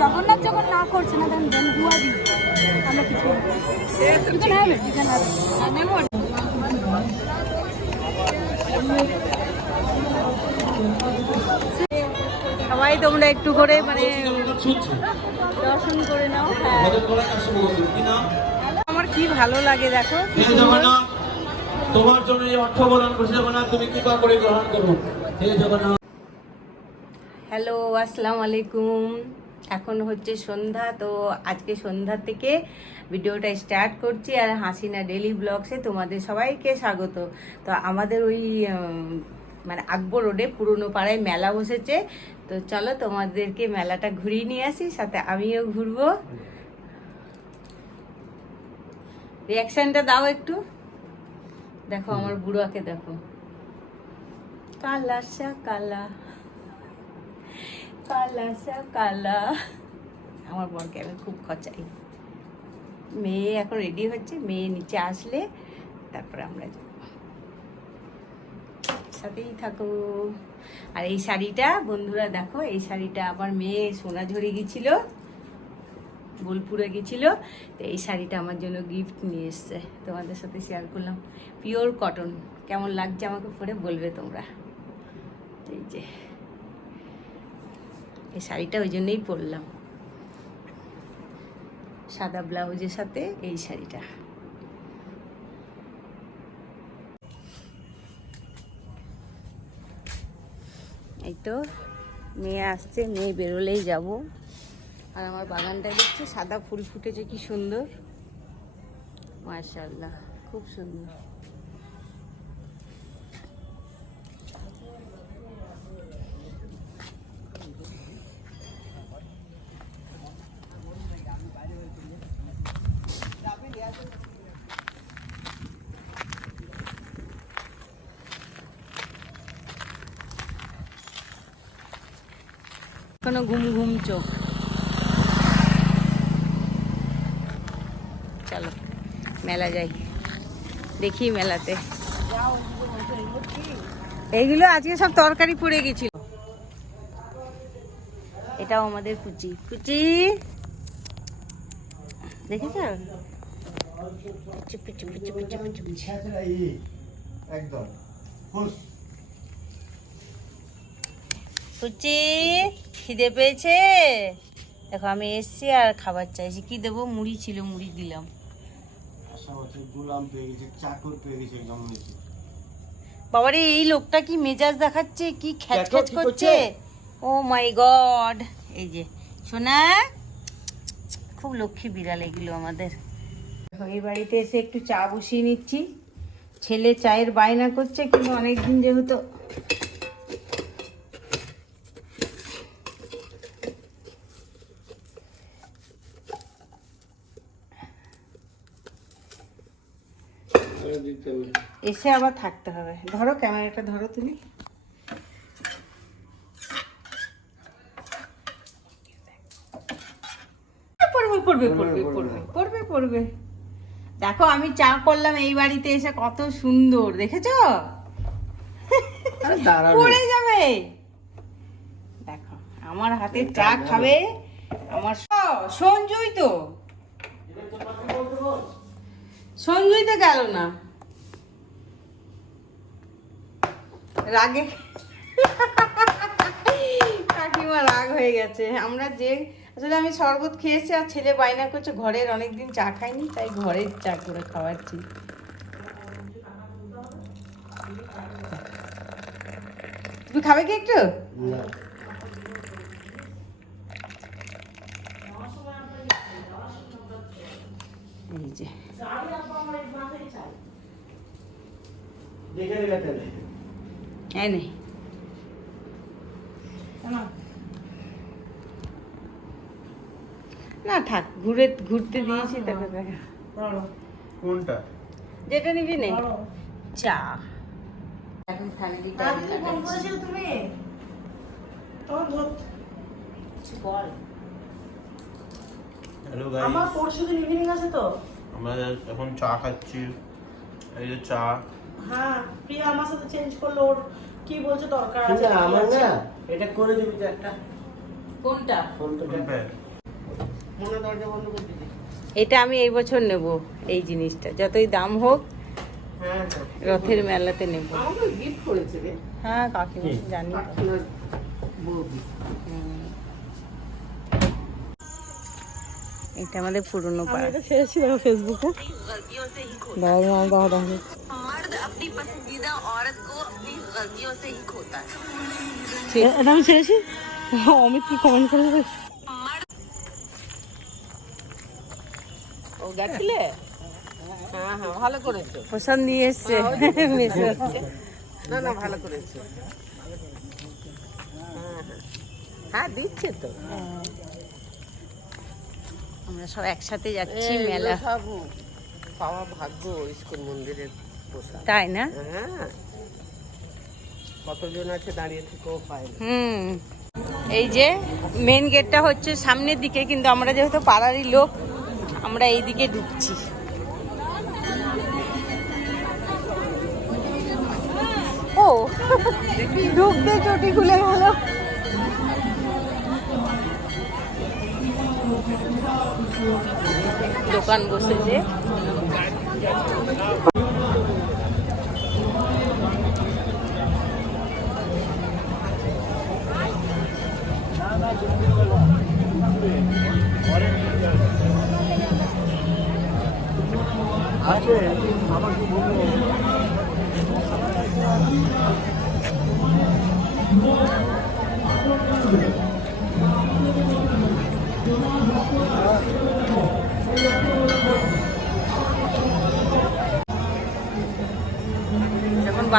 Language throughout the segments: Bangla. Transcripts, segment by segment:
জগন্নাথ যখন না করছে না দেন দেন গুয়া দিই আমরা কিছু? সবাই তোমরা একটু করে মানে দর্শন করে নাও হ্যাঁ। আমাদের করা কাছে বলতো কি নাম আমার কি ভালো লাগে দেখো তোমার জন্য অর্থ প্রদান করছি জগন্নাথ তুমি কৃপা করে গ্রহণ করো হে জগন্নাথ। হ্যালো আসসালামু আলাইকুম। এখন হচ্ছে সন্ধ্যা তো আজকে সন্ধ্যা থেকে ভিডিওটা স্টার্ট করছি আর হাসিনা ডেলি ব্লগসে তোমাদের সবাইকে স্বাগত। তো আমাদের ওই মানে আকবর রোডে পুরনো পাড়ায় মেলা বসেছে। তো চলো তোমাদেরকে মেলাটা ঘুরিয়ে নিয়ে আসি সাথে আমিও ঘুরবো। রিয়াকশনটা দাও একটু। দেখো আমার বুড়োকে দেখো। কালা সা কালা। কালা সা কালা। আমার বরকে আমি খুব খচাই। মেয়ে এখন রেডি হচ্ছে, মেয়ে নিচে আসলে তারপরে আমরা যাব। সাথেই থাকো। আর এই শাড়িটা, বন্ধুরা দেখো, এই শাড়িটা আমার মেয়ে সোনাঝুরি গেছিল বোলপুরে গেছিল তো এই শাড়িটা আমার জন্য গিফট নিয়ে এসছে। তোমাদের সাথে শেয়ার করলাম। পিওর কটন কেমন লাগছে আমাকে পরে বলবে তোমরা। এই যে। এই শাড়িটা ওই জন্যই পরলাম। সাদা ব্লাউজের সাথে এই শাড়িটা। এই তো মেয়ে আসছে, মেয়ে বেরোলেই যাব। আর আমার বাগানটা দেখছি, সাদা ফুল ফুটেছে, কি সুন্দর। মাশাল্লাহ খুব সুন্দর। যাই দেখি মেলাতে। এইগুলো আজকে সব তরকারি পড়ে গেছিল। এটাও আমাদের কুচি। কুচি! দেখেছ? কুচি খিদে পেয়েছে? দেখো আমি এসছি আর খাবার চাইছি। কি দেবো? মুড়ি ছিল মুড়ি দিলাম। আশা বছর গোলাম পেয়ে গেছে চাকর পেয়ে গেছে একদম নিচে বাবারে এই লোকটা কি মেজাজ দেখাচ্ছে কি খ্যাচ খ্যাচ করছে? Oh my god. এই যে সোনা খুব লক্ষ্মী বিড়াল এগুলো আমাদের। এই বাড়িতে এসে একটু চা বসিয়ে নিচ্ছি। ছেলে চায়ের বায়না করছে কিন্তু অনেকদিন যেহেতু এসে আবার থাকতে হবে। ধরো ক্যামেরাটা ধরো তুমি। পড়বে পড়বে পড়বে পড়বে পড়বে। পড়বে দেখো আমি চা করলাম এই বাড়িতে এসে কত সুন্দর দেখেছ? পড়ে যাবে। দেখো আমার হাতে চা খাবে আমার সঞ্জয় তো। সঞ্জয় তো গেল না। রাগে। কাকিমা রাগ হয়ে গেছে। আমরা যে, আসলে আমি শরবত খেয়েছি আর ছেলে বায়না করছে, ঘরের অনেকদিন চা খাইনি তাই ঘরের চা করে খাওয়াচ্ছি। তুমি খাবে কি একটু? এই যে। এই নে। না থাক ঘুরে ঘুরতে দিয়েছি তাকে দেখা কোনটা? যেটা নিবি নে। চা। এখন থালি তুমি? বল। হ্যালো আমার গাইস পরশু দিন ইভিনিং আছে তো। আমরা এখন চা খাচ্ছি। এই যে চা। হ্যাঁ প্রিয়া আমার সাথে চেঞ্জ করল ওর কি বলছে দরকার আছে আমার না এটা করে দিবি তো একটা। কোনটা? ফোন তো ফোন পে মনে দরজা বন্ধ করে দিবি। এটা আমি এই বছর নেব এই জিনিসটা। যতই দাম হোক হ্যাঁ হ্যাঁ। রথের মেলাতে নেব। হ্যাঁ। এটা আমাদের পুরনো পাড়া এটা আমি ছেড়েছি? অমিত কি কমেন্ট করেছে ও গেছিলে? হ্যাঁ হ্যাঁ ভালো করেছ। প্রসাদ নিয়ে এসছে। না না ভালো করেছ। হ্যাঁ হ্যাঁ। হ্যাঁ দিচ্ছে তো। আমরা সব একসাথে যাচ্ছি মেলা। পাওয়া ভাগ্য ইস্কন মন্দিরের পোশাক তাই না? হ্যাঁ। কতজন আছে দাঁড়িয়ে থেকেও পায় হুম। এই যে মেন গেটটা হচ্ছে সামনের দিকে কিন্তু আমরা যেহেতু পাড়ারই লোক আমরা এই দিকে ঢুকছি। ও ঢুকতে চটি খুলে গেল। দোকান বসেছে। যখন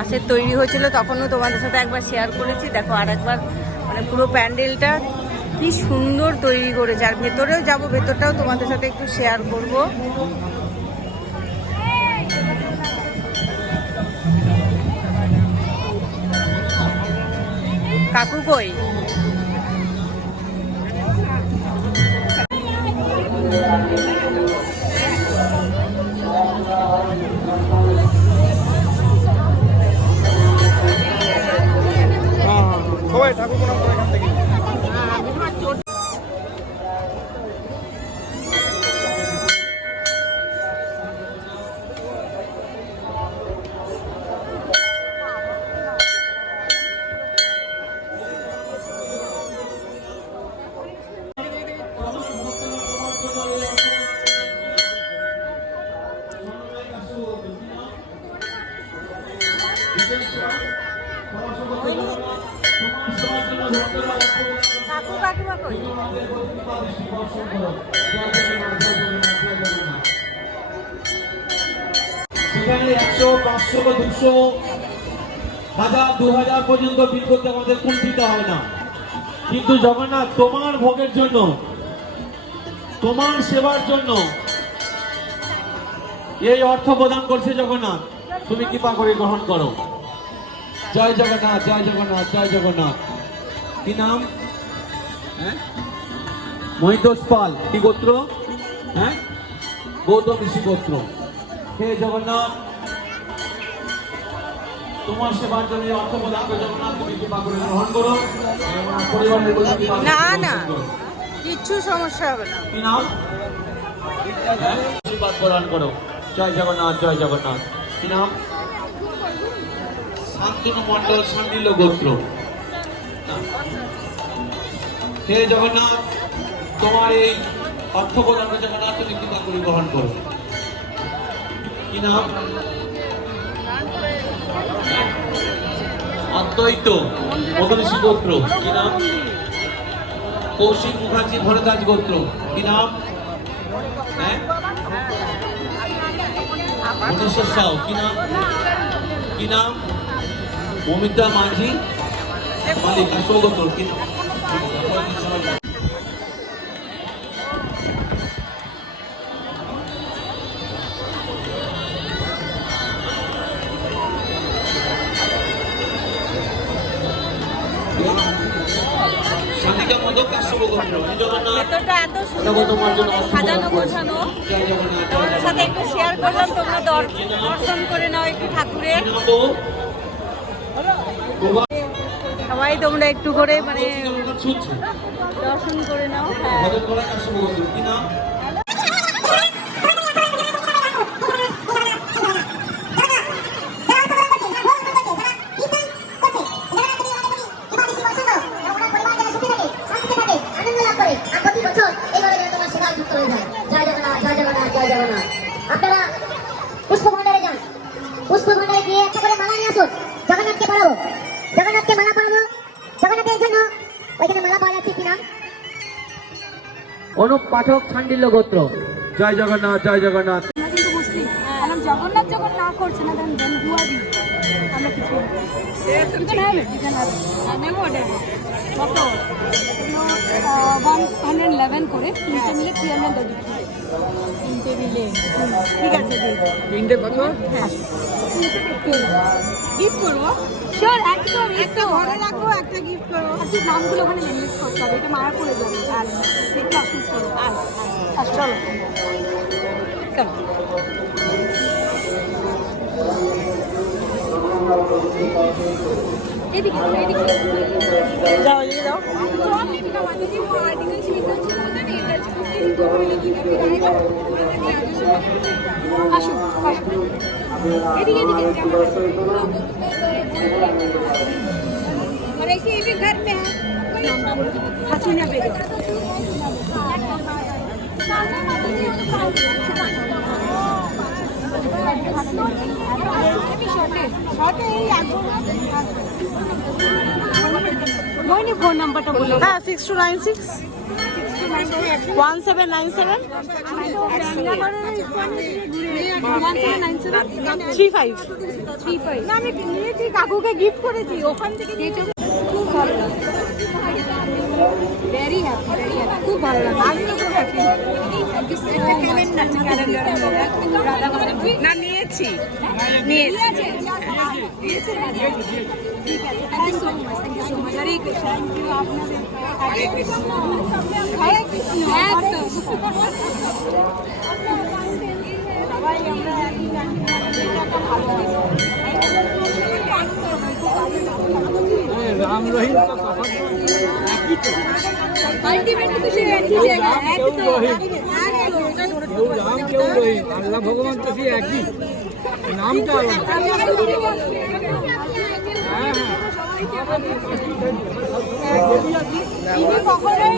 বাসের তৈরি হয়েছিল, তখনও তোমাদের সাথে একবার শেয়ার করেছি। দেখো আর একবার মানে পুরো প্যান্ডেলটা কি সুন্দর তৈরি করেছে। আর ভেতরেও যাব, ভেতরটাও তোমাদের সাথে একটু শেয়ার করব। কাকু কই? কিন্তু জগন্নাথ, তোমার ভোগের জন্য, তোমার সেবার জন্য এই অর্থ প্রদান করছে জগন্নাথ। তুমি কৃপা করে গ্রহণ করো। জয় জগন্নাথ জয় জগন্নাথ জয় জগন্নাথ। কি নাম? হ্যাঁ? মহিতোষ পাল কি গোত্র? হ্যাঁ? গৌতম ঋষি গোত্র। হে জগন্নাথ তোমার সেবার জন্য অর্থ প্রদান করে জগন্নাথ তুমি কৃপা করে গ্রহণ করো। পরিবারের প্রতি কৃপা করে না, না। কিচ্ছু সমস্যা হবে না। কি নাম? হ্যাঁ? আশীর্বাদ প্রদান করো। জয় জগন্নাথ জয় জগন্নাথ। কি নাম? শান্তনু মন্ডল শান্তিল গোত্র। হে জগন্নাথ, তোমার এই অর্থ প্রদান জগন্নাথ তুমি কৃপা করে গ্রহণ করো। কি নাম? অদ্বৈত মদনশী গোত্র। কি নাম? কৌশিক মুখার্জি ভরদাস গোত্র। কি নাম? হ্যাঁ? সাউ। কি নাম? কি নাম? মমিতা মাঝি। জন্য করে সাজানো, গোছানো। তোমাদের সাথে একটু শেয়ার করলাম, তোমরা দর- দর্শন করে নাও একটু ঠাকুরের। সবাই তোমরা একটু করে মানে দর্শন করে নাও হ্যাঁ। সান্ডিল্য গোত্র জয় জগন্নাথ জয় জগন্নাথ। জগন্নাথ যখন না করছে না আমরা কিছু. কত? ওয়ান হান্ড্রেড ইলেভেন করে তিনটে মিলে থ্রি হান্ড্রেড তিনটে মিলে। ঠিক আছে তিনটে কত? গিফট করব? শিওর একদম একটা ঘরে রাখব একটা গিফট করব। আর তুই নামগুলো ওখানে মেনলিস্ট করতে হবে এটা মারা পড়ে যাবে। আর দেখতে অফিস করব। আর আর চলো। এদিকে এদিকে যাও এদিকে যাও। আসুন আসুন এদিকে এদিকে और ऐसे ही भी घर पे है हसीना बेगम মোহিনী ফোন নাম্বারটা বলো হ্যাঁ সিক্স টু নাইন সিক্স নিয়েছি নিয়েছি খুব ভালো নিয়েছি নিয়েছি আপনাদের কৃষ্ণ একদম সবাই আমরা একই রাম রহিম তো আলটিমেটলি তো একই। জায়গা একদম কেউ রাম কেউ রহিম। আল্লাহ ভগবান তো সেই একই। নামটা আলাদা। তিনি কখনোই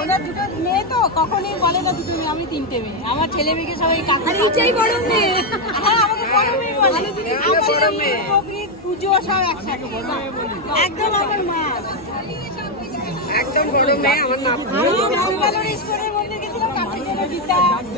ওনার দুটো মেয়ে তো কখনোই বলে না দুটো মেয়ে আমি তিনটে মেয়ে। আমার ছেলে মেয়েকে সবাই কাকা নিচেই বড় মেয়ে হ্যাঁ আমাকে বড় মেয়ে বলে আমার মেয়ে পুজো সব একসাথে। একদম আমার মা। একদম বড় মেয়ে আমার নাম আমি গেছিলাম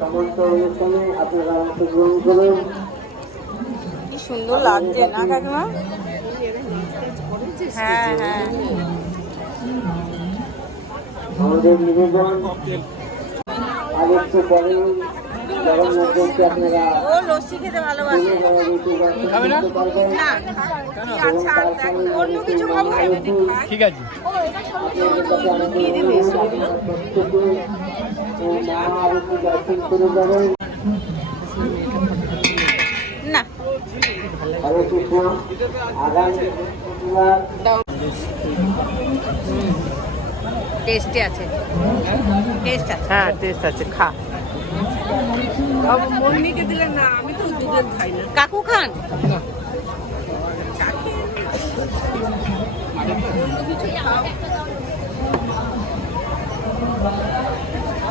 সমস্ত অনুষ্ঠানে আপনারা অংশগ্রহণ করুন। কি সুন্দর লাগছে না কাকিমা? হ্যাঁ হ্যাঁ। আমাদের নিবেদন। আর একটু পরে জগন্নাথকে আপনারা ও লস্যি খেতে ভালোবাসে। খাবে না? না আচ্ছা অন্য কিছু খাব? ঠিক আছে। না। টেস্টি আছে। টেস্ট আছে। হ্যাঁ টেস্ট আছে খা। মন্দিকে দিলেন না আমি তো দুধের খাই না। কাকু খান?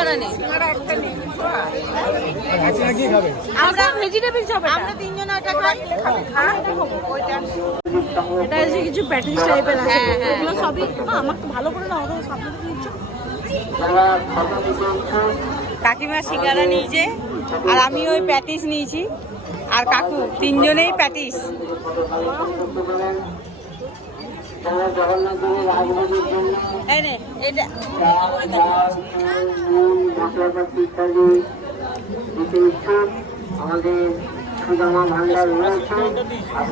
সিঙ্গারা নেই। হাসিনা কি খাবে আমরা ভেজিটেবল চপ আমরা তিনজন ওটা খাই। এটা হচ্ছে কিছু প্যাটিস টাইপের আছে এগুলো সবই মা, আমার তো ভালো করে না ওটা সামনে দিচ্ছ? কাকিমা সিঙ্গারা নিয়েছে আর আমি ওই প্যাটিস নিয়েছি। আর কাকু তিনজনেই প্যাটিস। আমাদের সুদামা ভান্ডার রয়েছে।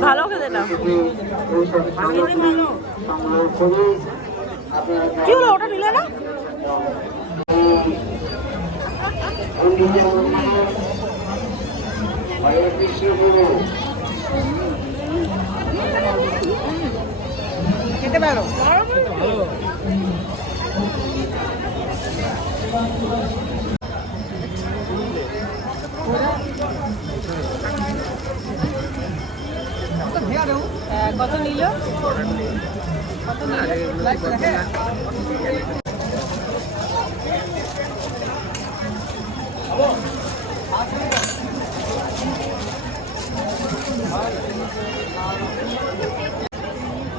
ভালো খেতে না সংগ্রহ করে কি হলো ওটা নিলে না হরে কৃষ্ণ গুরু খেতে পারো। কত নিল কত নিল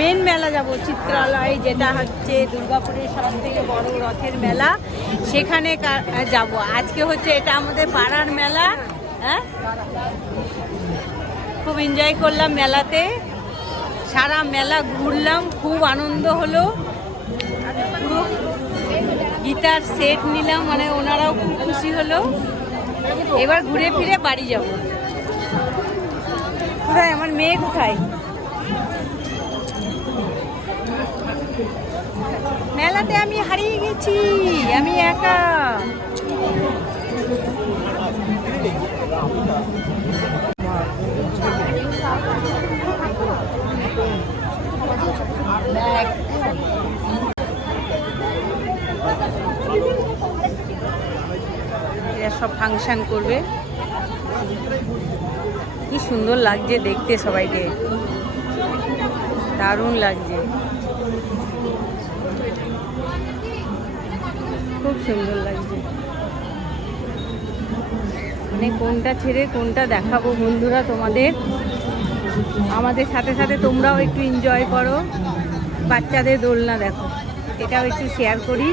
মেন মেলা যাব, চিত্রালয়, যেটা হচ্ছে দুর্গাপুরের সব থেকে বড় রথের মেলা। সেখানে যাব। আজকে হচ্ছে এটা আমাদের পাড়ার মেলা হ্যাঁ? খুব এনজয় করলাম মেলাতে। সারা মেলা ঘুরলাম, খুব আনন্দ হলো। গিটার সেট নিলাম মানে ওনারাও খুব খুশি হলো। এবার ঘুরে ফিরে বাড়ি যাব। কোথায়? আমার মেয়ে কোথায়? মেলাতে আমি হারিয়ে গেছি, আমি একা। সব ফাংশন করবে। কি সুন্দর লাগছে দেখতে সবাইকে। দারুণ লাগছে। খুব সুন্দর লাগছে। মানে কোনটা ছেড়ে কোনটা দেখাবো বন্ধুরা তোমাদের? আমাদের সাথে সাথে তোমরাও একটু এনজয় করো। বাচ্চাদের দোলনা দেখো। এটাও একটু শেয়ার করি।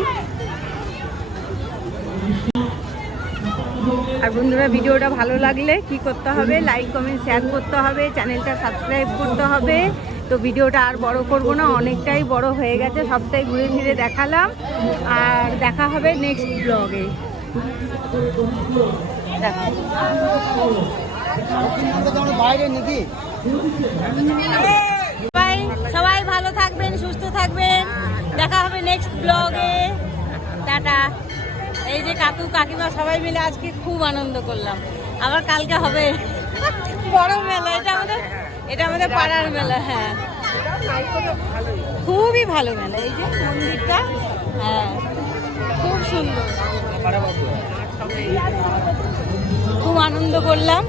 আর বন্ধুরা, ভিডিওটা ভালো লাগলে কি করতে হবে? লাইক কমেন্ট শেয়ার করতে হবে। চ্যানেলটা সাবস্ক্রাইব করতে হবে। তো ভিডিওটা আর বড় করব না, অনেকটাই বড় হয়ে গেছে, সবটাই ঘুরে ফিরে দেখালাম। আর দেখা হবে নেক্সট ব্লগে সবাই ভালো থাকবেন, সুস্থ থাকবেন। দেখা হবে নেক্সট ব্লগে টাটা। এই যে কাকু, কাকিমা সবাই মিলে আজকে খুব আনন্দ করলাম। আবার কালকে হবে। বড় মেলা, এটা আমাদের এটা আমাদের পাড়ার মেলা হ্যাঁ। খুবই ভালো মেলা, এই যে মন্দিরটা হ্যাঁ। খুব সুন্দর। খুব আনন্দ করলাম।